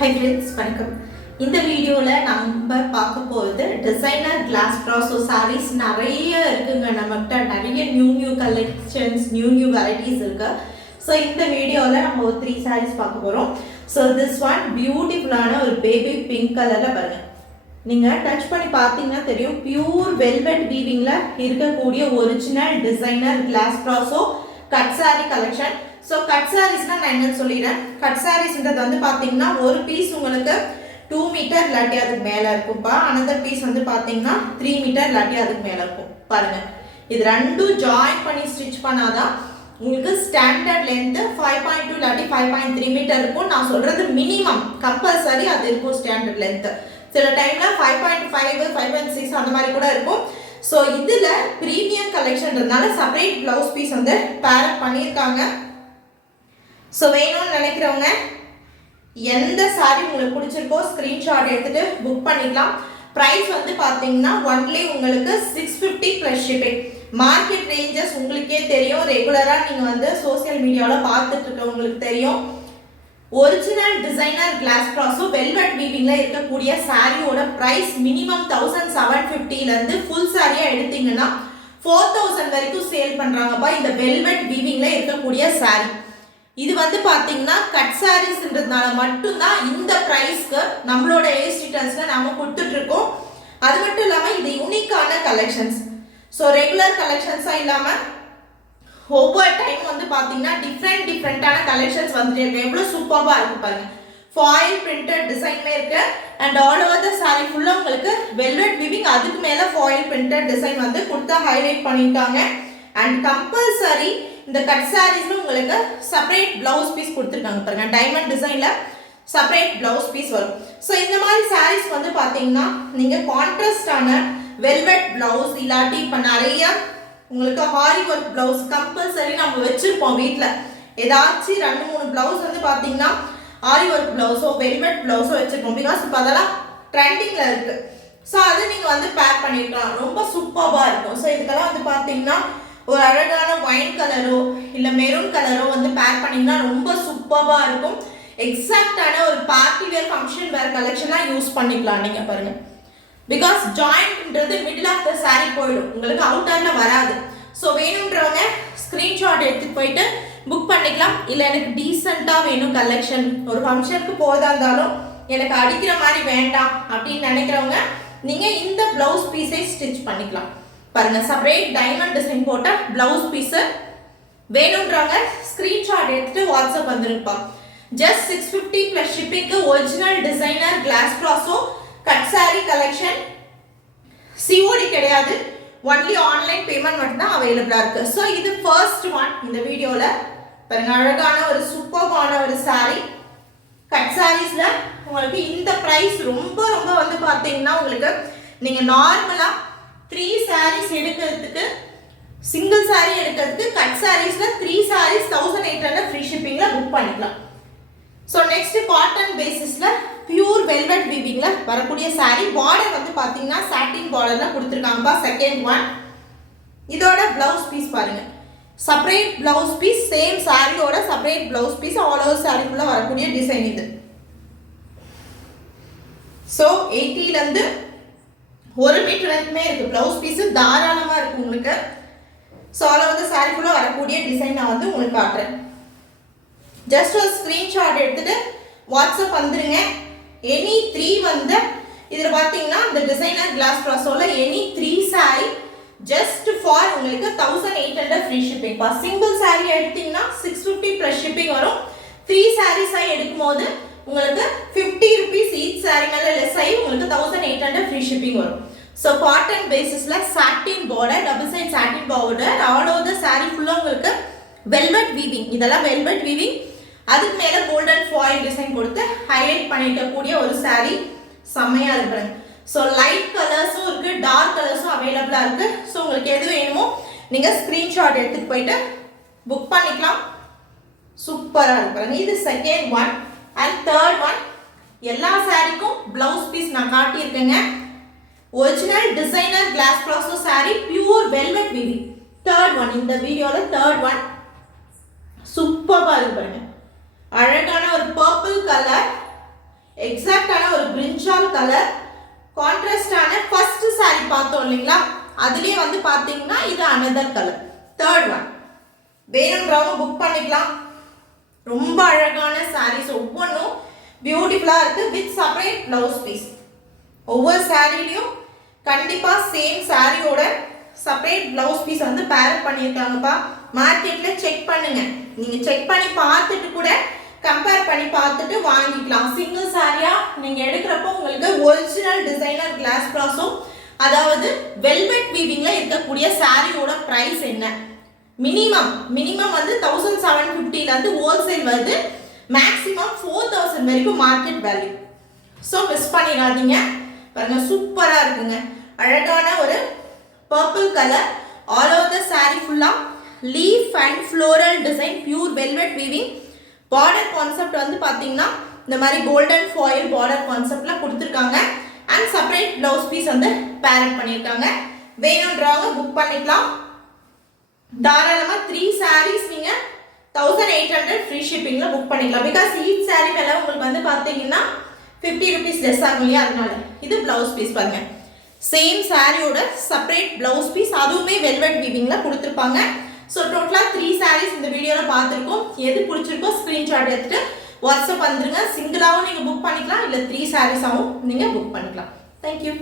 Hi friends, வணக்கம். இந்த வீடியோல நம்ம பார்க்க போறது டிசைனர் கிளாஸ் ப்ராசோ sarees நிறைய இருக்குங்க. நம்மகிட்ட நிறைய நியூ கலெக்ஷன்ஸ் நியூ வெரைட்டிஸ் இருக்கு. ஸோ இந்த வீடியோல நம்ம ஒரு 3 sarees பார்க்க போறோம். ஸோ திஸ் ஒன் பியூட்டிஃபுல்லான ஒரு பேபி பிங்க் கலர்ல பாருங்க. நீங்க டச் பண்ணி பார்த்தீங்கன்னா தெரியும், பியூர் வெல்வெட் வீவிங்ல இருக்கக்கூடிய original designer class ப்ராசோ cut saree collection. So cut சாரீஸ்னா நான் என்ன சொல்லிடுறேன், கட் சாரீஸ்ன்றது வந்து பார்த்தீங்கன்னா ஒரு பீஸ் உங்களுக்கு 2 மீட்டர் இல்லாட்டி அதுக்கு மேலே இருக்கும்ப்பா. அனதர் பீஸ் வந்து பார்த்தீங்கன்னா 3 மீட்டர் இல்லாட்டி அதுக்கு மேலே இருக்கும். பாருங்க, இது ரெண்டும் ஜாயின் பண்ணி ஸ்டிச் பண்ணாதான் உங்களுக்கு ஸ்டாண்டர்ட் லென்த்து 5.2 இல்லாட்டி 5.3 மீட்டர் இருக்கும். நான் சொல்றது மினிமம், கம்பல்சரி அது இருக்கும் ஸ்டாண்டர்ட் லென்த்து. சில டைம்ல 5.5 5.6 அந்த மாதிரி கூட இருக்கும். ஸோ இதில் ப்ரீமியம் கலெக்ஷன்றதுனால செப்பரேட் ப்ளவுஸ் பீஸ் வந்து பேர் பண்ணியிருக்காங்க. ஸோ வேணும்னு நினைக்கிறவங்க எந்த சாரி உங்களுக்கு பிடிச்சிருக்கோ ஸ்க்ரீன்ஷாட் எடுத்துகிட்டு புக் பண்ணிக்கலாம். ப்ரைஸ் வந்து பார்த்தீங்கன்னா ஒன்லி உங்களுக்கு 650 ப்ளஸ் ஷிப்பிங். மார்க்கெட் ரேஞ்சஸ் உங்களுக்கே தெரியும், ரெகுலராக நீங்கள் வந்து சோசியல் மீடியாவில் பார்த்துட்டு இருக்கவங்களுக்கு தெரியும். ஒரிஜினல் டிசைனர் கிளாஸ் ப்ராசோ வெல்வெட் வீவிங்கில் இருக்கக்கூடிய சாரியோட ப்ரைஸ் மினிமம் 1750லேருந்து ஃபுல் சாரியாக எடுத்தீங்கன்னா 4000 வரைக்கும் சேல் பண்ணுறாங்கப்பா இந்த வெல்வெட் வீவிங்கில் இருக்கக்கூடிய சாரி. இது வந்து பார்த்தீங்கன்னா கட் சாரீஸ்ன்றதுனால மட்டும்தான் இந்த ப்ரைஸ்க்கு நம்மளோட ஏஸ்டிட்டன்ஸில் நம்ம கொடுத்துட்ருக்கோம். அது மட்டும் இல்லாமல் இது யூனிக்கான கலெக்ஷன்ஸ். ஸோ ரெகுலர் கலெக்ஷன்ஸாக இல்லாமல் ஒவ்வொரு டைம் வந்து பார்த்தீங்கன்னா டிஃப்ரெண்டான கலெக்ஷன்ஸ் வந்துட்டு இருக்கு. எவ்வளோ சூப்பராக இருக்கு பாருங்க. ஃபாயில் பிரிண்டட் டிசைனுமே இருக்கு and all over the sari ஃபுல்லாக உங்களுக்கு வெல்வெட் வீவிங், அதுக்கு மேலே ஃபாயில் பிரிண்டட் டிசைன் வந்து கொடுத்தா ஹைலைட் பண்ணியிருக்காங்க. அண்ட் கம்பல்சரி இந்த கட் சாரீஸ்ல உங்களுக்கு செப்பரேட் பிளவுஸ் பீஸ் கொடுத்துருக்காங்க பாருங்க. டைமண்ட் டிசைன்ல செப்பரேட் பிளவுஸ் பீஸ் வரும். ஸோ இந்த மாதிரி சாரீஸ் வந்து பார்த்தீங்கன்னா நீங்கள் கான்ட்ராஸ்டான வெல்வெட் பிளவுஸ் இல்லாட்டி இப்போ நிறைய உங்களுக்கு ஹாரி ஒர்க் பிளவுஸ் கம்பல்சரி நம்ம வச்சிருப்போம் வீட்டில். ஏதாச்சும் 2-3 பிளவுஸ் வந்து பார்த்தீங்கன்னா ஆரி ஒர்க் பிளவுஸோ வெல்வெட் பிளவுஸோ வச்சிருப்போம். பிகாஸ் இப்போ அதெல்லாம் ட்ரெண்டிங்ல இருக்கு. ஸோ அதை நீங்கள் வந்து பேர் பண்ணிருக்கலாம், ரொம்ப சூப்பராக இருக்கும். ஸோ இதுக்கெல்லாம் வந்து பார்த்தீங்கன்னா ஒரு அழகான ஒயின் கலரோ இல்லை மெரூன் கலரோ வந்து பேர் பண்ணிங்கன்னா ரொம்ப சூப்பராக இருக்கும். எக்ஸாக்டான ஒரு பார்ட்டி வேர் ஃபங்க்ஷன் வேர் கலெக்ஷனாக யூஸ் பண்ணிக்கலாம் நீங்கள் பாருங்க. பிகாஸ் ஜாயிண்ட்ன்றது மிடில் ஆஃப் த சாரீ போயிடும், உங்களுக்கு அவுட்டரில் வராது. ஸோ வேணுன்றவங்க ஸ்க்ரீன்ஷாட் எடுத்துகிட்டு போயிட்டு புக் பண்ணிக்கலாம். இல்லை எனக்கு டீசெண்டாக வேணும் கலெக்ஷன், ஒரு ஃபங்க்ஷனுக்கு போகிறதா இருந்தாலும் எனக்கு அடிக்கிற மாதிரி வேண்டாம் அப்படின்னு நினைக்கிறவங்க நீங்கள் இந்த ப்ளவுஸ் பீஸை ஸ்டிச் பண்ணிக்கலாம். பாருங்க, செப்பரேட் டைமண்ட் டிசைன் போட்ட பிளவுஸ் பீஸ் வேணும்ன்றவங்க ஸ்கிரீன்ஷாட் எடுத்துட்டு வாட்ஸ்அப் வந்துருப்பா. ஜஸ்ட் 650 பிளஸ் ஷிப்பிங்க்கு original designer class ப்ராசோ cut sari collection. COD கிடையாது, ஒன்லி ஆன்லைன் பேமெண்ட் மட்டும் தான் அவைலபிளா இருக்கு. ஸோ இது ஃபர்ஸ்ட் ஒன் இந்த வீடியோல பாருங்க. அழகான ஒரு சூப்பரான ஒரு சாரி கட் சாரீஸ்ல உங்களுக்கு இந்த பிரைஸ் ரொம்ப வந்து பார்த்தீங்கன்னா உங்களுக்கு நீங்க நார்மலா 3 சாரீஸ் எடுக்கிறதுக்கு, சிங்கிள் சாரீ எடுக்கிறதுக்கு கட் சாரீஸ்ல 3 சாரீஸ் 1800 ஃப்ரீ ஷிப்பிங்ல புக் பண்ணிக்கலாம். ஸோ நெக்ஸ்ட் காட்டன் பேசிஸ்ல பியூர் வெல்வெட் வீவிங்ல வரக்கூடிய சாரீ. பார்டர் வந்து பார்த்தீங்கன்னா சாட்டின் பார்டர்ல கொடுத்துருக்காங்கப்பா. செகண்ட் ஒன் இதோட பிளவுஸ் பீஸ் பாருங்க, செப்பரேட் பிளவுஸ் பீஸ், சேம் சாரியோட separate blouse piece, all over சாரிக்குள்ள வரக்கூடிய டிசைன் இது. ஸோ 80லேருந்து 1 மீட்டர் வரைக்குமே இருக்கு பிளவுஸ் பீஸ், தாராளமாக இருக்கு உங்களுக்கு. So all over the sari ஃபுல்லாக வரக்கூடிய டிசைன் நான் வந்து உங்களுக்கு காட்டுறேன். ஜஸ்ட் ஒரு ஸ்க்ரீன்ஷாட் எடுத்துட்டு வாட்ஸ்அப் வந்துருங்க. எனி 3 வந்து இதில் பார்த்தீங்கன்னா இந்த டிசைனர் கிளாஸ் ப்ராசோவில் எனி 3 சாரி ஜஸ்ட் ஃபார் உங்களுக்கு 1800 ஃப்ரீ ஷிப்பிங். சிங்கிள் சாரி எடுத்தீங்கன்னா 650 ப்ளஸ் ஷிப்பிங் வரும். 3 சாரீஸாக எடுக்கும் போது உங்களுக்கு 50 rupees ஈச் சாரி மேலே லெஸ் ஆகி உங்களுக்கு 1800 ஃப்ரீ ஷிப்பிங் வரும். ஸோ காட்டன் பேசிஸ்ல satin border, double side satin border, all over the sari ஃபுல்லாக உங்களுக்கு வெல்வெட் வீவிங். இதெல்லாம் வெல்வெட் வீவிங், அதுக்கு மேலே கோல்டன் ஃபாயில் டிசைன் கொடுத்து ஹைலைட் பண்ணிக்கக்கூடிய ஒரு சாரி. செம்மையாக இருக்கிறது. ஸோ லைட் கலர்ஸும் இருக்கு, டார்க் கலர்ஸும் அவைலபிளாக இருக்கு. ஸோ உங்களுக்கு எது வேணுமோ நீங்கள் ஸ்க்ரீன்ஷாட் எடுத்துகிட்டு போயிட்டு புக் பண்ணிக்கலாம். சூப்பராக இருக்கிறது. இது second one. And third one, எல்லா சாரிக்கும் பிளவுஸ் பீஸ் நான் காட்டியிருக்கேங்க. Original designer class brasso sari, pure velvet weaving. Third one இந்த வீடியோவில் தேர்ட் ஒன் சூப்பராக இருக்கு பாருங்க. அழகான ஒரு பர்பிள் கலர் எக்ஸாக்டான ஒரு பிரிஞ்சால் கலர் கான்ட்ராஸ்டான ஃபர்ஸ்ட் saree பார்த்தோம் இல்லைங்களா, அதுலேயே வந்து பார்த்தீங்கன்னா இது அனதர் கலர். தேர்ட் ஒன் வேணுன்றவங்க புக் பண்ணிக்கலாம். ரொம்ப அழகான சாரீஸ் ஒவ்வொன்றும் பியூட்டிஃபுல்லாக இருக்குது வித் செப்பரேட் ப்ளவுஸ் பீஸ். ஒவ்வொரு சாரீலையும் கண்டிப்பாக சேம் சாரியோட செப்பரேட் ப்ளவுஸ் பீஸ் வந்து பேர் பண்ணியிருக்காங்கப்பா. மார்க்கெட்டில் செக் பண்ணுங்க, நீங்கள் செக் பண்ணி பார்த்துட்டு கூட கம்பேர் பண்ணி பார்த்துட்டு வாங்கிக்கலாம். சிங்கிள் சாரியாக நீங்கள் எடுக்கிறப்போ உங்களுக்கு ஒரிஜினல் டிசைனர் கிளாஸ் ப்ராஸோ, அதாவது வெல்வெட் வீவிங்கில் இருக்கக்கூடிய சாரியோட ப்ரைஸ் என்ன, மினிமம் வந்து 1750 ஹோல்சேல் வருது, மேக்ஸிமம் 4000 வரைக்கும் மார்க்கெட் வேல்யூ. ஸோ மிஸ் பண்ணிடாதீங்க. பாருங்க சூப்பராக இருக்குங்க. அழகான ஒரு பர்பிள் கலர், ஆல் ஓவர் த saree ஃபுல்லாக leaf and floral design, pure velvet weaving. Border concept வந்து பார்த்தீங்கன்னா இந்த மாதிரி கோல்டன் ஃபாயில் பார்டர் கான்செப்டில் கொடுத்துருக்காங்க. அண்ட் செப்பரேட் ப்ளவுஸ் பீஸ் வந்து பேரட் பண்ணியிருக்காங்க. வேணுன்றவங்க புக் பண்ணிக்கலாம். தாராளமாக 3 sarees நீங்கள் 1800 ஃப்ரீ ஷிப்பிங்கில் புக் பண்ணிக்கலாம். பிகாஸ் ஈச் saree மேலே உங்களுக்கு வந்து பார்த்தீங்கன்னா 50 rupees லெஸ் ஆகும் இல்லையா, அதனால. இது ப்ளவுஸ் பீஸ் பாருங்க, சேம் சாரியோட செப்பரேட் ப்ளவுஸ் பீஸ், அதுவுமே வெல்வெட் வீவிங்கில் கொடுத்துருப்பாங்க. ஸோ டோட்டலாக 3 sarees இந்த வீடியோவில் பார்த்துருக்கோம். எது பிடிச்சிருக்கோ ஸ்க்ரீன்ஷாட் எடுத்துகிட்டு வாட்ஸ்அப் வந்துருங்க. சிங்கிளாகவும் நீங்கள் புக் பண்ணிக்கலாம், இல்லை 3 sarees-ஆகவும் நீங்கள் புக் பண்ணிக்கலாம். தேங்க்யூ.